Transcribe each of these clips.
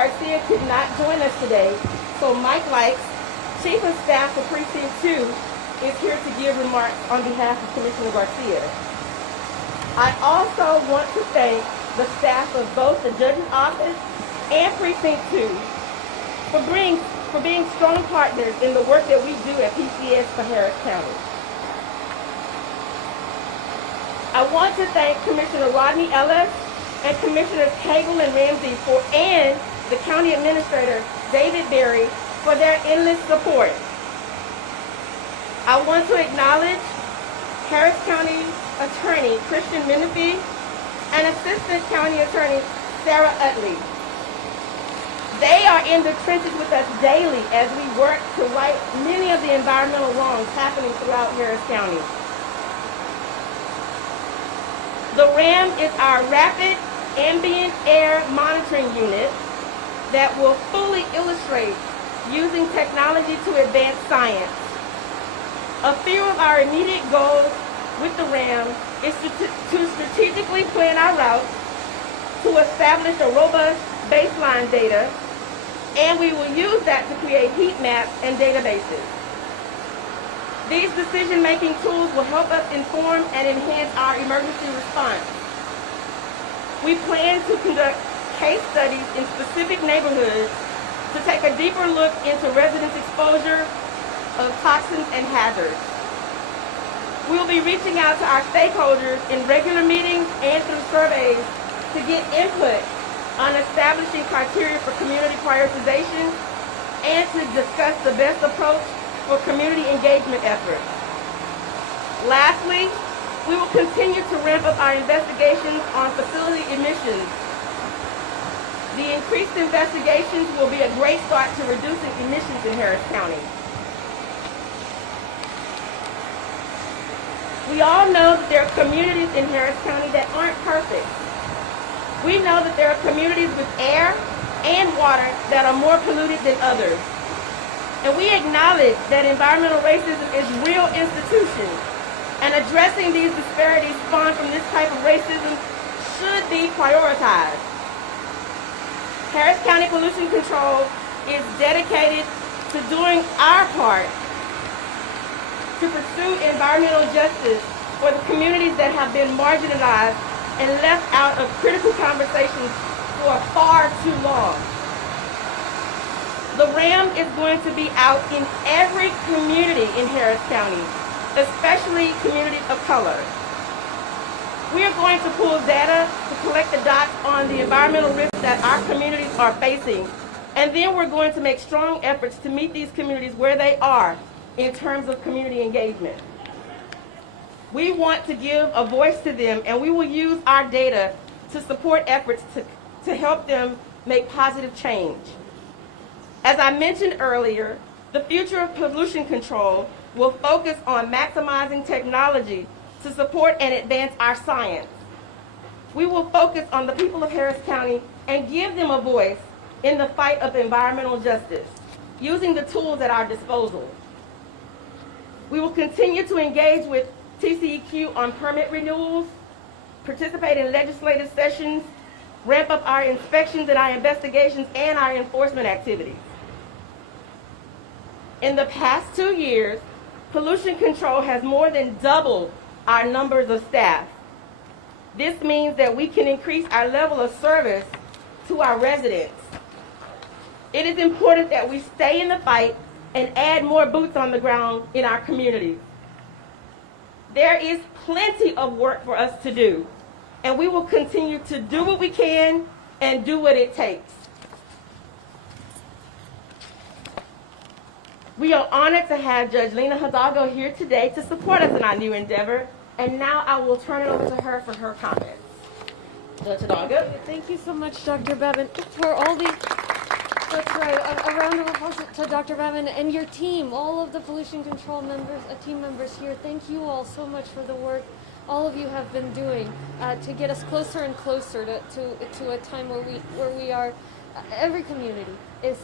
Garcia could not join us today, so Mike Likes, Chief of Staff for Precinct 2, is here to give remarks on behalf of Commissioner Garcia. I also want to thank the staff of both the Judge's Office and Precinct 2 for being strong partners in the work that we do at PCS for Harris County. I want to thank Commissioner Rodney Ellis and Commissioners Cagle and Ramsey and the County Administrator, David Berry, for their endless support. I want to acknowledge Harris County Attorney Christian Menifee and Assistant County Attorney Sarah Utley. They are in the trenches with us daily as we work to right many of the environmental wrongs happening throughout Harris County. The RAM is our rapid ambient air monitoring unit that will fully illustrate using technology to advance science. A few of our immediate goals with the RAM is to strategically plan our routes, to establish a robust baseline data, and we will use that to create heat maps and databases. These decision-making tools will help us inform and enhance our emergency response. We plan to conduct case studies in specific neighborhoods to take a deeper look into residents' exposure of toxins and hazards. We will be reaching out to our stakeholders in regular meetings and through surveys to get input on establishing criteria for community prioritization and to discuss the best approach for community engagement efforts. Lastly, we will continue to ramp up our investigations on facility emissions. The increased investigations will be a great start to reducing emissions in Harris County. We all know that there are communities in Harris County that aren't perfect. We know that there are communities with air and water that are more polluted than others. And we acknowledge that environmental racism is a real institution, and addressing these disparities spawned from this type of racism should be prioritized. Harris County Pollution Control is dedicated to doing our part to pursue environmental justice for the communities that have been marginalized and left out of critical conversations for far too long. The RAM is going to be out in every community in Harris County, especially communities of color. We are going to pull data to collect the dots on the environmental risks that our communities are facing, and then we're going to make strong efforts to meet these communities where they are in terms of community engagement. We want to give a voice to them, and we will use our data to support efforts to help them make positive change. As I mentioned earlier, the future of pollution control will focus on maximizing technology to support and advance our science. We will focus on the people of Harris County and give them a voice in the fight of environmental justice, using the tools at our disposal. We will continue to engage with TCEQ on permit renewals, participate in legislative sessions, ramp up our inspections and our investigations and our enforcement activities. In the past 2 years, pollution control has more than doubled our numbers of staff. This means that we can increase our level of service to our residents. It is important that we stay in the fight and add more boots on the ground in our communities. There is plenty of work for us to do, and we will continue to do what we can and do what it takes. We are honored to have Judge Lina Hidalgo here today to support us in our new endeavor, and now I will turn it over to her for her comments. Judge Hidalgo. Thank you so much, Dr. Bevan, for all the, that's right, a round of applause to Dr. Bevan and your team, all of the pollution control members, team members here. Thank you all so much for the work all of you have been doing to get us closer and closer to a time where we are, every community is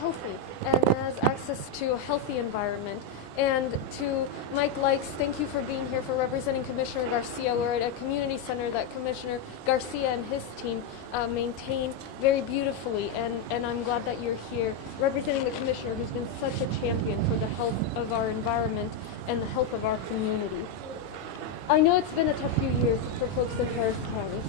healthy and has access to a healthy environment And to Mike Likes, thank you for being here, for representing Commissioner Garcia. We're at a community center that Commissioner Garcia and his team maintain very beautifully, and I'm glad that you're here representing the Commissioner, who's been such a champion for the health of our environment and the health of our community. I know it's been a tough few years for folks in Harris County.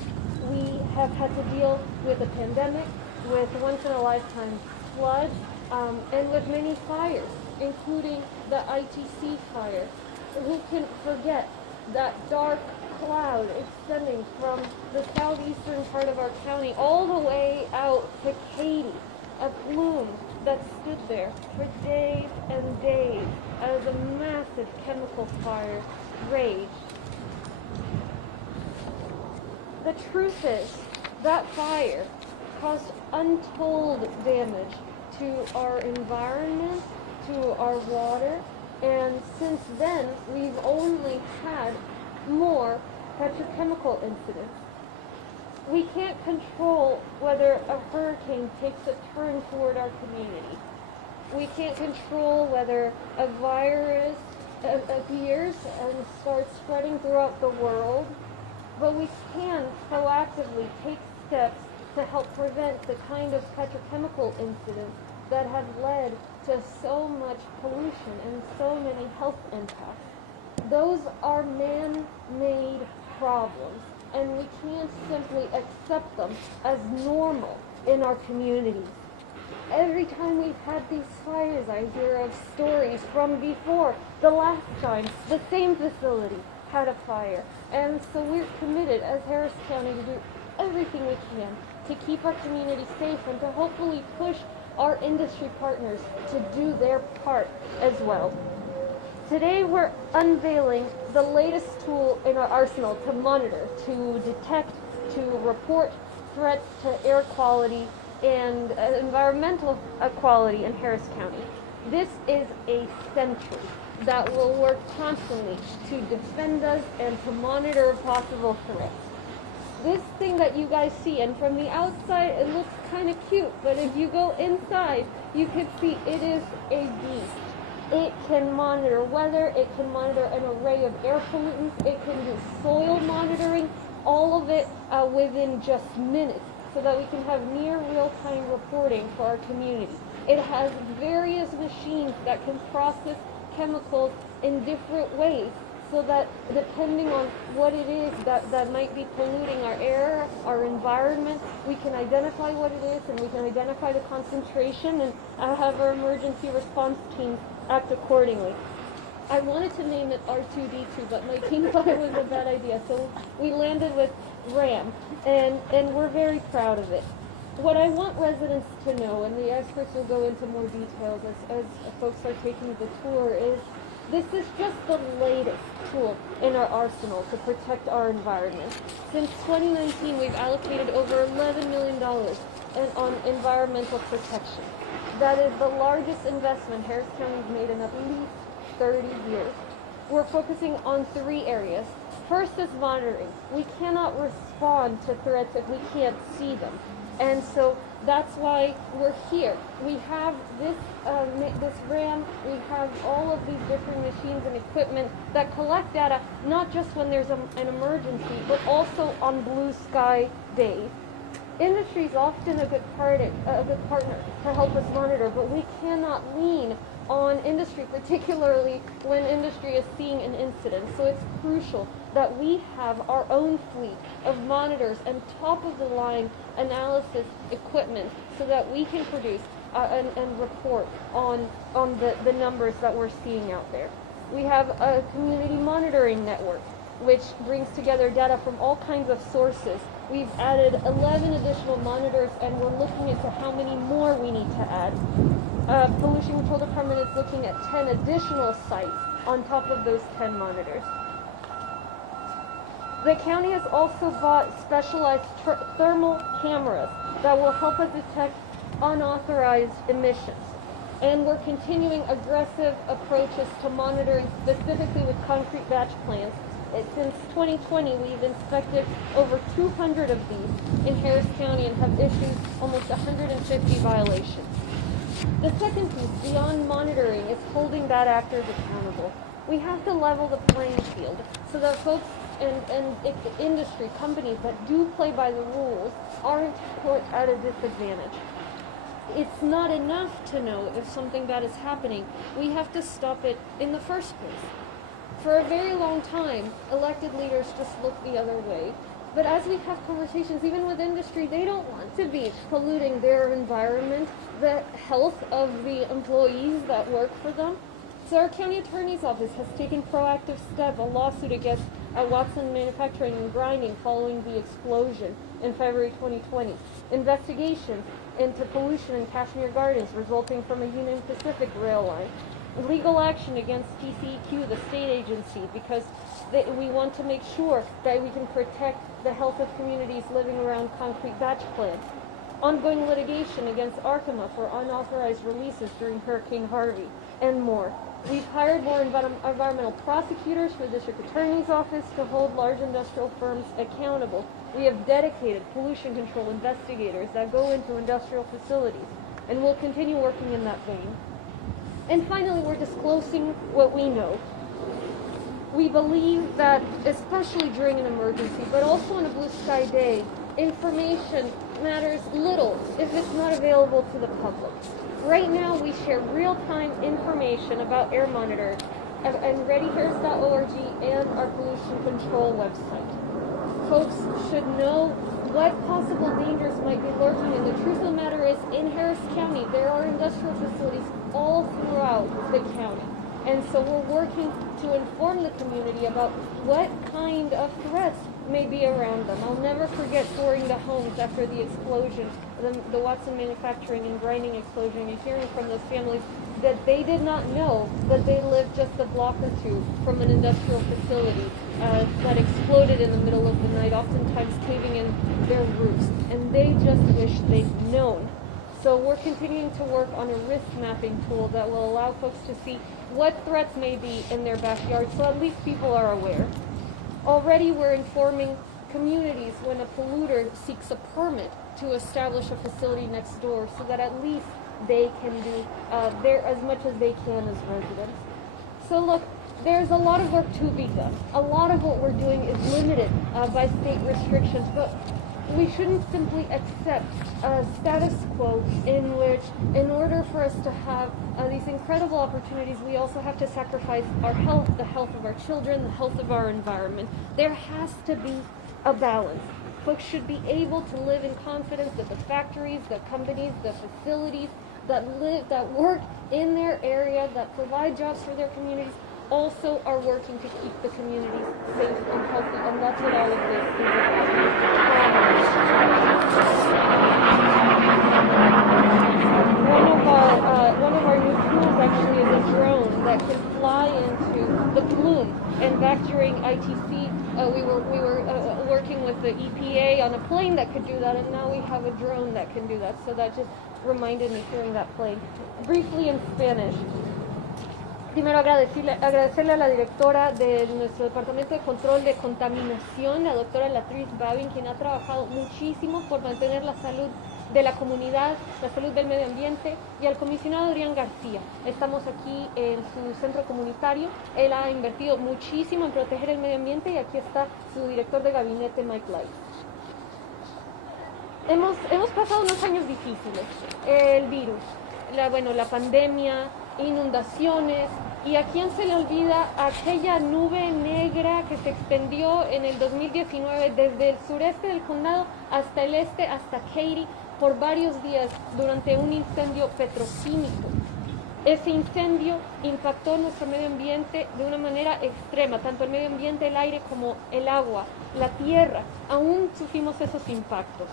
We have had to deal with a pandemic, with once-in-a-lifetime floods, and with many fires, including the ITC fire. Who can forget that dark cloud extending from the southeastern part of our county all the way out to Katy, a plume that stood there for days and days as a massive chemical fire raged. The truth is, that fire caused untold damage to our environment, to our water, and since then we've only had more petrochemical incidents. We can't control whether a hurricane takes a turn toward our community. We can't control whether a virus appears and starts spreading throughout the world, but we can proactively take steps to help prevent the kind of petrochemical incidents that have led to so much pollution and so many health impacts. Those are man-made problems, and we can't simply accept them as normal in our communities. Every time we've had these fires, I hear of stories from before. The last time, the same facility had a fire. And so we're committed as Harris County to do everything we can to keep our community safe and to hopefully push our industry partners to do their part as well. Today we're unveiling the latest tool in our arsenal to monitor, to detect, to report threats to air quality and environmental quality in Harris County. This is a sentry that will work constantly to defend us and to monitor possible threats. This thing that you guys see, and from the outside it looks kind of cute, but if you go inside, you can see it is a beast. It can monitor weather, it can monitor an array of air pollutants, it can do soil monitoring, all of it within just minutes, so that we can have near real-time reporting for our community. It has various machines that can process chemicals in different ways, so that depending on what it is that might be polluting our air, our environment, we can identify what it is and we can identify the concentration and have our emergency response teams act accordingly. I wanted to name it R2D2, but my team thought it was a bad idea, so we landed with RAM, and we're very proud of it. What I want residents to know, and the experts will go into more details as folks are taking the tour, is this is just the latest tool in our arsenal to protect our environment. Since 2019, we've allocated over $11 million on environmental protection. That is the largest investment Harris County has made in at least 30 years. We're focusing on 3 areas. First is monitoring. We cannot respond to threats if we can't see them. And so that's why we're here. We have this RAM, we have all of these different machines and equipment that collect data, not just when there's an emergency, but also on blue sky days. Industry is often a good partner to help us monitor, but we cannot lean on industry, particularly when industry is seeing an incident. So it's crucial that we have our own fleet of monitors and top-of-the-line analysis equipment so that we can produce and report on the numbers that we're seeing out there. We have a community monitoring network, which brings together data from all kinds of sources. We've added 11 additional monitors, and we're looking into how many more we need to add. Pollution Control Department is looking at 10 additional sites on top of those 10 monitors. The county has also bought specialized thermal cameras that will help us detect unauthorized emissions. And we're continuing aggressive approaches to monitoring, specifically with concrete batch plants. Since 2020, we've inspected over 200 of these in Harris County and have issued almost 150 violations. The second piece, beyond monitoring, is holding bad actors accountable. We have to level the playing field so that folks and industry, companies that do play by the rules aren't put at a disadvantage. It's not enough to know if something bad is happening. We have to stop it in the first place. For a very long time, elected leaders just look the other way. But as we have conversations, even with industry, they don't want to be polluting their environment, the health of the employees that work for them. So our county attorney's office has taken proactive steps, a lawsuit against Watson Manufacturing and Grinding following the explosion in February 2020. Investigations into pollution in Kashmir Gardens resulting from a Union Pacific rail line. Legal action against TCEQ, the state agency, because we want to make sure that we can protect the health of communities living around concrete batch plants. Ongoing litigation against Arkema for unauthorized releases during Hurricane Harvey, and more. We've hired more environmental prosecutors for the district attorney's office to hold large industrial firms accountable. We have dedicated pollution control investigators that go into industrial facilities, and we'll continue working in that vein. And finally, we're disclosing what we know. We believe that, especially during an emergency, but also on a blue sky day, information matters little if it's not available to the public. Right now, we share real-time information about air monitor at readyhairs.org and our pollution control website. Folks should know what possible dangers might be lurking, and the truth of the matter is, in Harris County, there are industrial facilities all throughout the county. And so we're working to inform the community about what kind of threats may be around them. I'll never forget touring the homes after the explosion, the Watson Manufacturing and Grinding explosion, and hearing from those families that they did not know that they lived just a block or two from an industrial facility that exploded in the middle of the night, oftentimes caving in their roofs. And they just wish they'd known. So we're continuing to work on a risk mapping tool that will allow folks to see what threats may be in their backyard, so at least people are aware. Already we're informing communities when a polluter seeks a permit to establish a facility next door, so that at least they can do as much as they can as residents. So look, there's a lot of work to be done. A lot of what we're doing is limited by state restrictions, but we shouldn't simply accept a status quo in which, in order for us to have these incredible opportunities, we also have to sacrifice our health, the health of our children, the health of our environment. There has to be a balance. Folks should be able to live in confidence that the factories, the companies, the facilities that work in their area, that provide jobs for their communities, also are working to keep the communities safe and healthy, and that's what all of this is about. One of our new tools actually is a drone that can fly into the plume. And back during ITC, we were working with the EPA on a plane that could do that, and now we have a drone that can do that. So that just reminded me hearing that plane. Briefly in Spanish. Primero agradecerle a la directora de nuestro Departamento de Control de Contaminación, la doctora Latrice Babin, quien ha trabajado muchísimo por mantener la salud de la comunidad, la salud del medio ambiente, y al comisionado Adrián García. Estamos aquí en su centro comunitario. Él ha invertido muchísimo en proteger el medio ambiente, y aquí está su director de gabinete, Mike Light. Hemos pasado unos años difíciles. El virus, la pandemia, inundaciones, y a quién se le olvida aquella nube negra que se extendió en el 2019 desde el sureste del condado hasta el este, hasta Katy, por varios días durante un incendio petroquímico. Ese incendio impactó nuestro medio ambiente de una manera extrema, tanto el medio ambiente, el aire, como el agua, la tierra. Aún sufrimos esos impactos.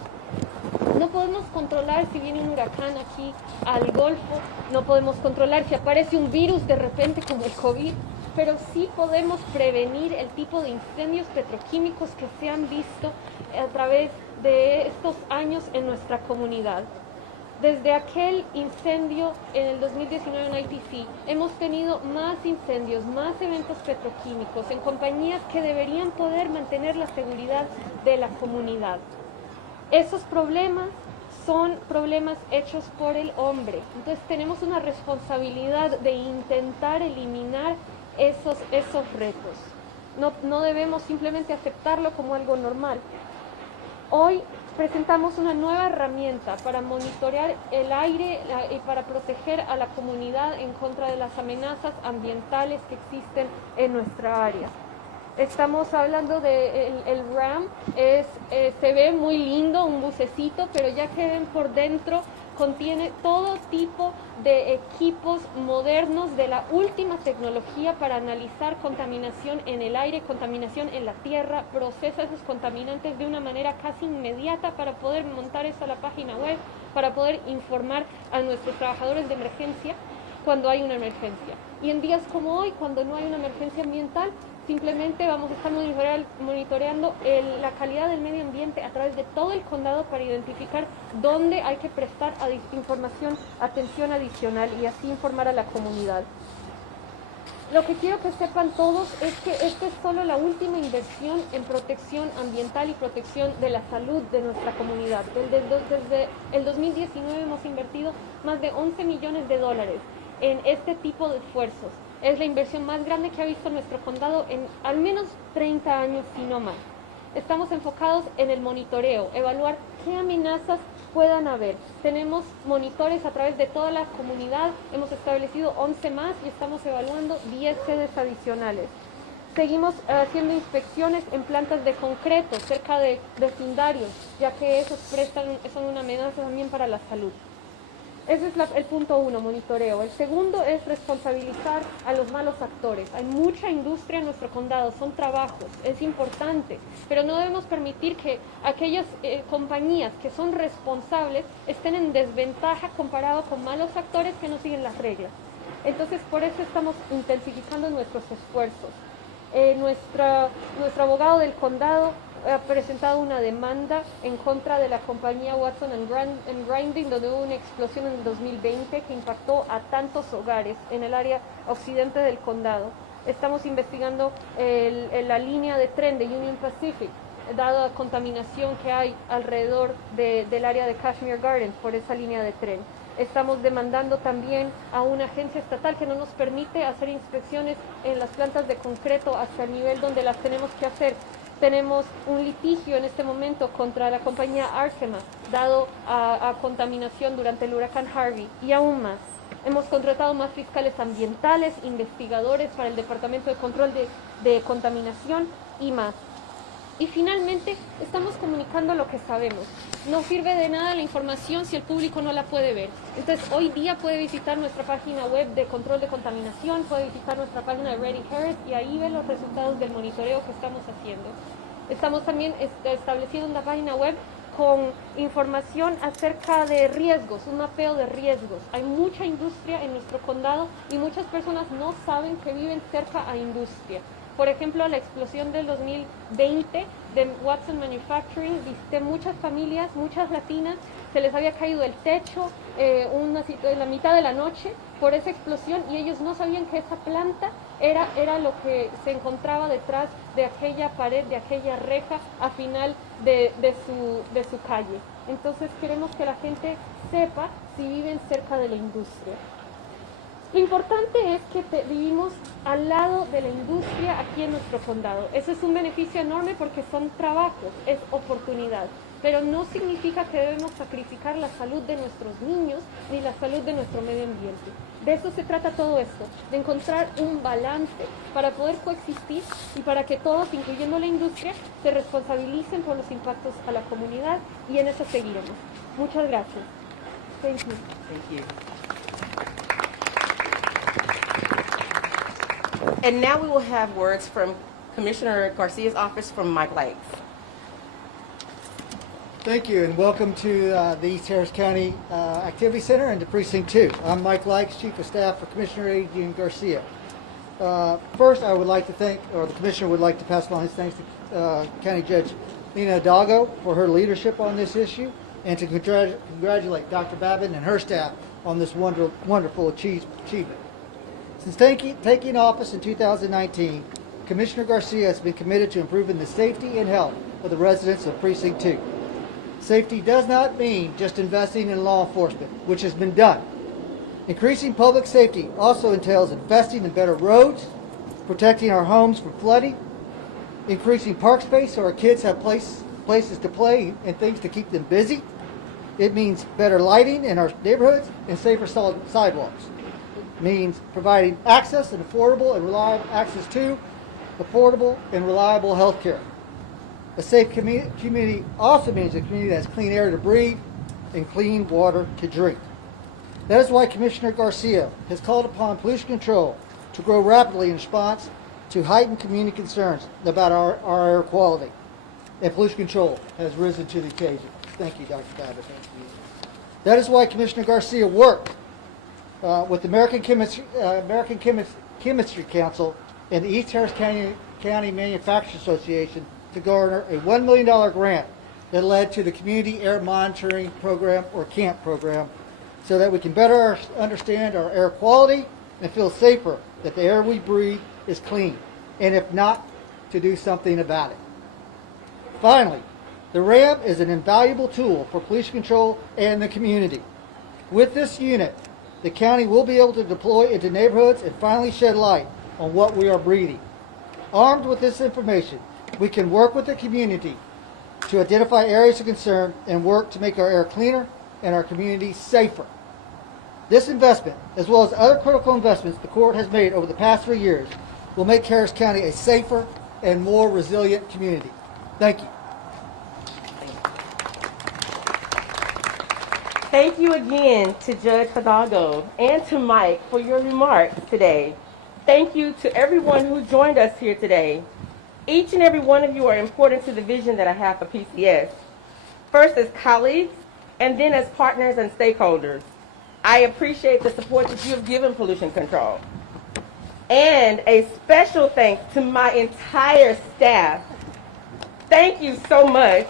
No podemos controlar si viene un huracán aquí al Golfo, no podemos controlar si aparece un virus de repente como el COVID, pero sí podemos prevenir el tipo de incendios petroquímicos que se han visto a través de estos años en nuestra comunidad. Desde aquel incendio en el 2019 en ITC, hemos tenido más incendios, más eventos petroquímicos en compañías que deberían poder mantener la seguridad de la comunidad. Esos problemas son problemas hechos por el hombre. Entonces tenemos una responsabilidad de intentar eliminar esos retos. No debemos simplemente aceptarlo como algo normal. Hoy presentamos una nueva herramienta para monitorear el aire y para proteger a la comunidad en contra de las amenazas ambientales que existen en nuestra área. Estamos hablando de el RAM, se ve muy lindo, un bucecito, pero ya que ven por dentro contiene todo tipo de equipos modernos de la última tecnología para analizar contaminación en el aire, contaminación en la tierra, procesa esos contaminantes de una manera casi inmediata para poder montar eso a la página web, para poder informar a nuestros trabajadores de emergencia cuando hay una emergencia. Y en días como hoy, cuando no hay una emergencia ambiental, simplemente vamos a estar monitoreando la calidad del medio ambiente a través de todo el condado para identificar dónde hay que prestar atención adicional y así informar a la comunidad. Lo que quiero que sepan todos es que esta es solo la última inversión en protección ambiental y protección de la salud de nuestra comunidad. Desde el 2019 hemos invertido más de $11 millones en este tipo de esfuerzos. Es la inversión más grande que ha visto nuestro condado en al menos 30 años, si no más. Estamos enfocados en el monitoreo, evaluar qué amenazas puedan haber. Tenemos monitores a través de toda la comunidad, hemos establecido 11 más y estamos evaluando 10 sedes adicionales. Seguimos haciendo inspecciones en plantas de concreto cerca de vecindarios, ya que esos son una amenaza también para la salud. Ese es el punto 1, monitoreo. El segundo es responsabilizar a los malos actores. Hay mucha industria en nuestro condado, son trabajos, es importante, pero no debemos permitir que aquellas compañías que son responsables estén en desventaja comparado con malos actores que no siguen las reglas. Entonces, por eso estamos intensificando nuestros esfuerzos. Nuestro abogado del condado ha presentado una demanda en contra de la compañía Watson Grinding, donde hubo una explosión en el 2020 que impactó a tantos hogares en el área occidente del condado. Estamos investigando la línea de tren de Union Pacific, dada la contaminación que hay alrededor del área de Kashmere Gardens por esa línea de tren. Estamos demandando también a una agencia estatal que no nos permite hacer inspecciones en las plantas de concreto hasta el nivel donde las tenemos que hacer. Tenemos un litigio en este momento contra la compañía Arkema, dado a contaminación durante el huracán Harvey, y aún más. Hemos contratado más fiscales ambientales, investigadores para el Departamento de Control de Contaminación y más. Y finalmente, estamos comunicando lo que sabemos. No sirve de nada la información si el público no la puede ver. Entonces, hoy día puede visitar nuestra página web de control de contaminación, puede visitar nuestra página de Ready Harris y ahí ve los resultados del monitoreo que estamos haciendo. Estamos también estableciendo una página web con información acerca de riesgos, un mapeo de riesgos. Hay mucha industria en nuestro condado y muchas personas no saben que viven cerca a industria. Por ejemplo, la explosión del 2020 de Watson Manufacturing, visité muchas familias, muchas latinas, se les había caído el techo en la mitad de la noche por esa explosión y ellos no sabían que esa planta era lo que se encontraba detrás de aquella pared, de aquella reja a final de su calle. Entonces queremos que la gente sepa si viven cerca de la industria. Lo importante es que vivimos al lado de la industria aquí en nuestro condado. Eso es un beneficio enorme porque son trabajos, es oportunidad. Pero no significa que debemos sacrificar la salud de nuestros niños ni la salud de nuestro medio ambiente. De eso se trata todo esto, de encontrar un balance para poder coexistir y para que todos, incluyendo la industria, se responsabilicen por los impactos a la comunidad y en eso seguiremos. Muchas gracias. Thank you. Thank you. And now we will have words from Commissioner Garcia's office from Mike Lakes. Thank you, and welcome to the East Harris County Activity Center and to Precinct 2. I'm Mike Likes, Chief of Staff for Commissioner Adrian Garcia. First, I would like to thank, or the Commissioner would like to pass along his thanks to County Judge Lina Hidalgo for her leadership on this issue, and to congratulate Dr. Babin and her staff on this wonderful achievement. Since taking office in 2019, Commissioner Garcia has been committed to improving the safety and health of the residents of Precinct 2. Safety does not mean just investing in law enforcement, which has been done. Increasing public safety also entails investing in better roads, protecting our homes from flooding, increasing park space so our kids have places to play and things to keep them busy. It means better lighting in our neighborhoods and safer sidewalks. It means providing access and affordable and reliable access to affordable and reliable health care. A safe community also means a community that has clean air to breathe and clean water to drink. That is why Commissioner Garcia has called upon pollution control to grow rapidly in response to heightened community concerns about our air quality. And pollution control has risen to the occasion. Thank you, Dr. Babbitt. That is why Commissioner Garcia worked with the American Chemistry Council and the East Harris County Manufacturers Association to garner a $1 million grant that led to the Community Air Monitoring Program, or CAMP program, so that we can better understand our air quality and feel safer that the air we breathe is clean, and if not, to do something about it. Finally, the RAM is an invaluable tool for pollution control and the community. With this unit, the county will be able to deploy into neighborhoods and finally shed light on what we are breathing. Armed with this information, we can work with the community to identify areas of concern and work to make our air cleaner and our communities safer. This investment, as well as other critical investments the court has made over the past 3 years, will make Harris County a safer and more resilient community. Thank you. Thank you again to Judge Hidalgo and to Mike for your remarks today. Thank you to everyone who joined us here today. Each and every one of you are important to the vision that I have for PCS. First as colleagues, and then as partners and stakeholders. I appreciate the support that you have given pollution control. And a special thanks to my entire staff. Thank you so much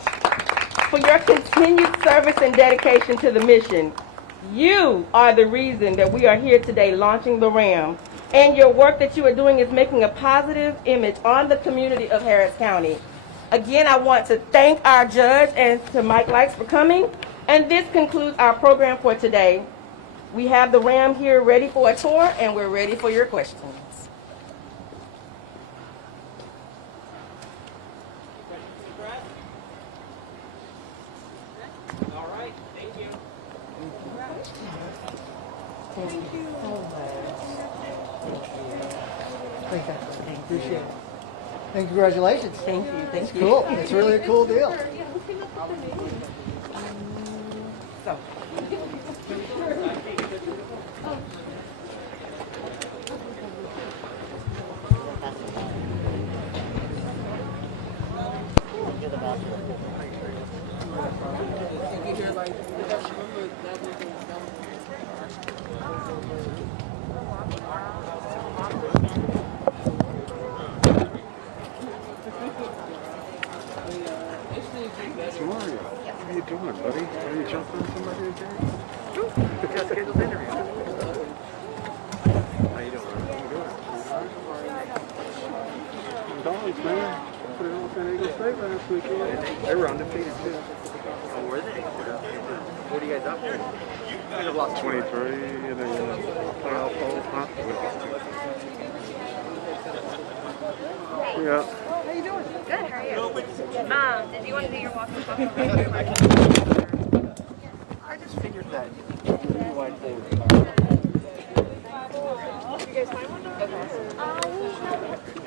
for your continued service and dedication to the mission. You are the reason that we are here today launching the RAM, and your work that you are doing is making a positive image on the community of Harris County. Again, I want to thank our judge and to Mike Likes for coming, and this concludes our program for today. We have the RAM here ready for a tour, and we're ready for your questions. All right, thank you. Thank you so much. Thank you. Appreciate it. And congratulations. Thank you. Thank you. Cool. It's really a cool deal. So, Mario, what are you doing, buddy? Are you jumping on somebody again? We got scheduled interview. How you doing? Dogs, man. Put it on San Diego State last weekend. They were undefeated too. Oh, were they? What are you guys up to? You guys have lost 23 in the playoff polls, huh? Yeah. How you doing? Good, how are you? Did you want to do your walk the book? I just figured that. You guys find one? Okay.